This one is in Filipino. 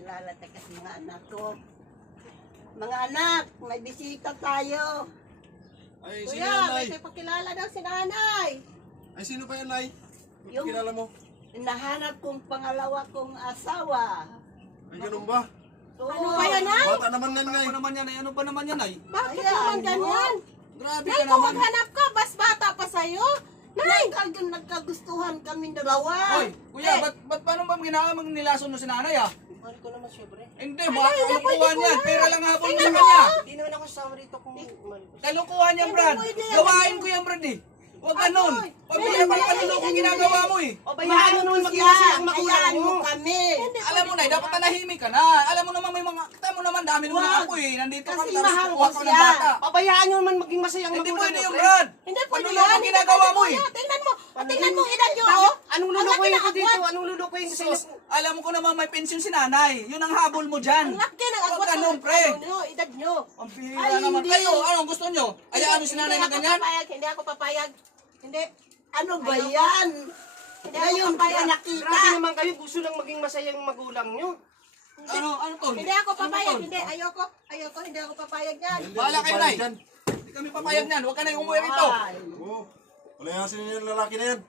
pakilala tayo sa mga anak ko. Mga anak, may bisita tayo. Ay, sino Kuya, yan, may Nay? pakilala daw si nanay. Ay, sino pa yan, Nay? Yung Kilala mo? nahanap kong pangalawa kong asawa. Ay, ganun ba? Ano ba yan, Nay? Bata naman yan, Nay. Ano naman yan ay? Ano ba naman yan ay? Bakit Ayan, naman ganyan? Grabe Nay, ka kung naman. maghanap ka, bas bata pa sa'yo. Nay! Nagkagustuhan kami dalawa. Hoy, kuya, ba't paano ba ginamang nilason mo si nanay ah? Mahal ko naman syempre. Hindi, kalukuhan yan. Pera lang habol mo sa kanya. Hindi naman ako sasama dito kung mahal ko. Kalukuhan yan, Brad. Gawain ko yan, Brad eh. Huwag ganun. Pabili pa panulokong ginagawa mo eh. O bayaan mo naman maging masaya ang magulang Hayaan mo. mo kami. Alam mo na, dapat nanahimik ka na. Alam mo naman may mga, kita mo naman, dami mo na ako eh. Nandito ka, Kasi tapos mahal kukuha ko ka ng siya. bata. Pabayaan nyo naman maging masaya ang Hindi magulang pwede mo, yung pre. Brad. Hindi pwede Panulokong yan. ginagawa mo eh. Tingnan mo. Tingnan mo, edad nyo, Bakit? oh. Anong lulukoyin ko dito? Anong lulukoyin ko sa inyo? Sus, alam mo ko naman may pensyon si nanay. Yun ang habol mo dyan. Ang laki ng Huwag agwat ganun, ng pre. ano nyo, edad nyo. Ang Ay, pihira naman. hindi. Kayo, anong gusto nyo? Ayaan mo si nanay na ganyan? Hindi ako papayag. Hindi. Ano ba yan? Ngayon ko na nakita. Grabe naman kayo, gusto lang maging masaya ang magulang nyo. Ano to? Hindi ako papayag. Ano to? Hindi, ayoko. Ayoko, hindi ako papayag yan. Bahala kayo, Nay. Hindi kami papayag niyan. Huwag ka na umuwi rito. Ay. Oo. Wala yan sino yung lalaki na yan.